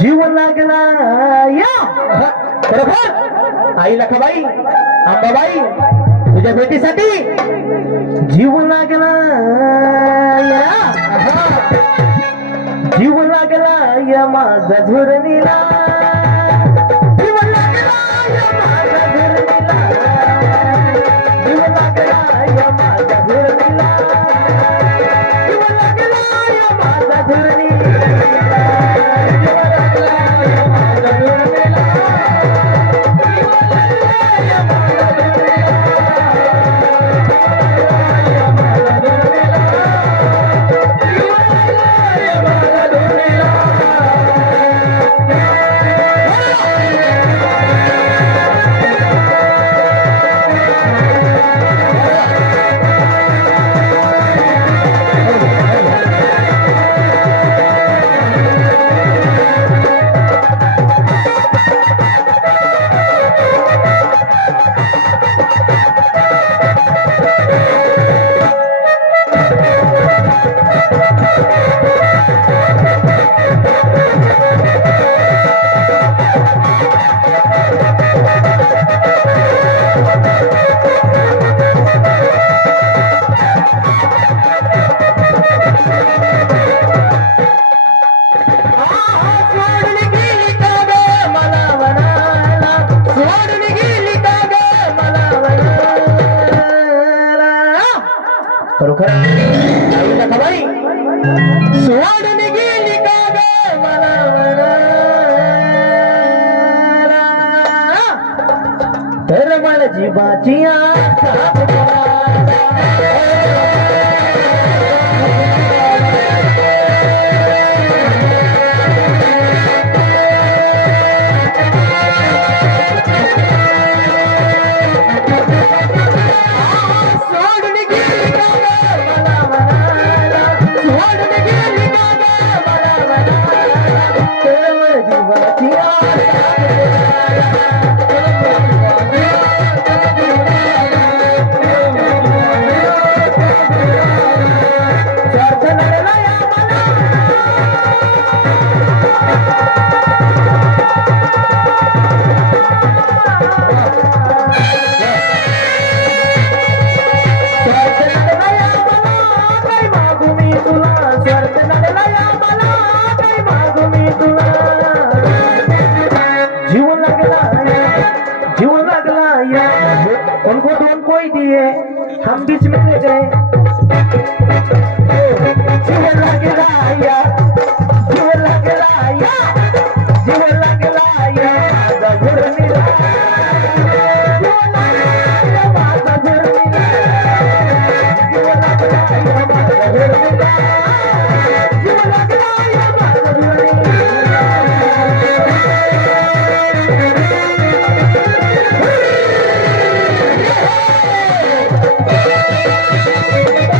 जीव लागला बरोबर आई लखाबाई आंबाबाई तुझ्या भेटीसाठी जीव लागला या! जीव लागला या माझा झुरणीला. Música सोडून गेली का तर मला जीवाची आशा Thank you. हम बीच में रह गए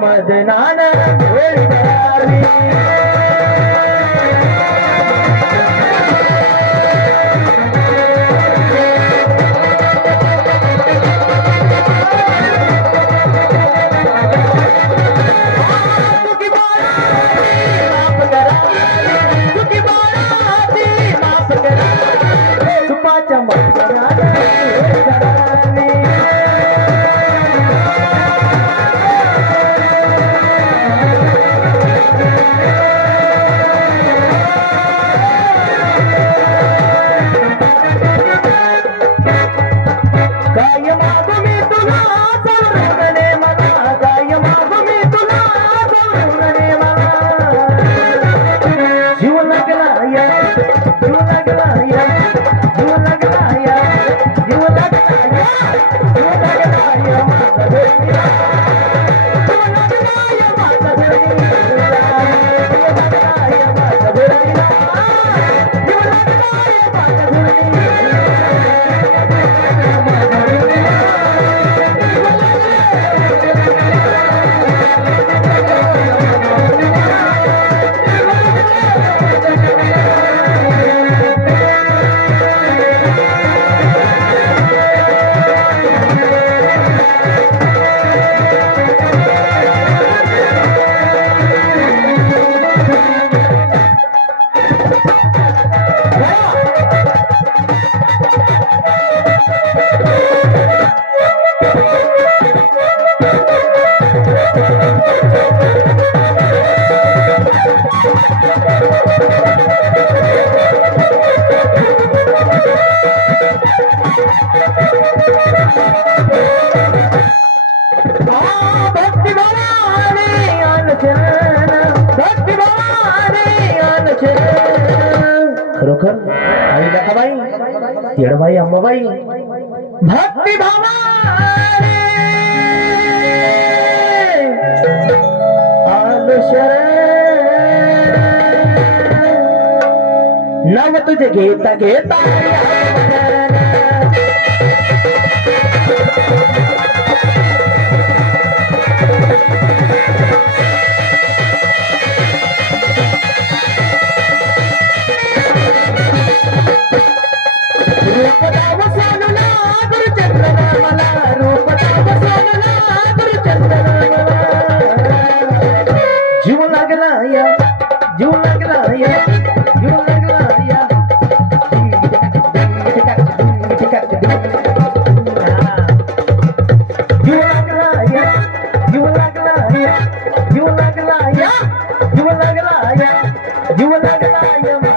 மதனான வேறு खरोखर आई नकाबाई येडबाई अंबाबाई भक्ती भावाने आलो शरण नव तुझे घेता घेता Thank you. You will not lie, you will not lie, you will not lie.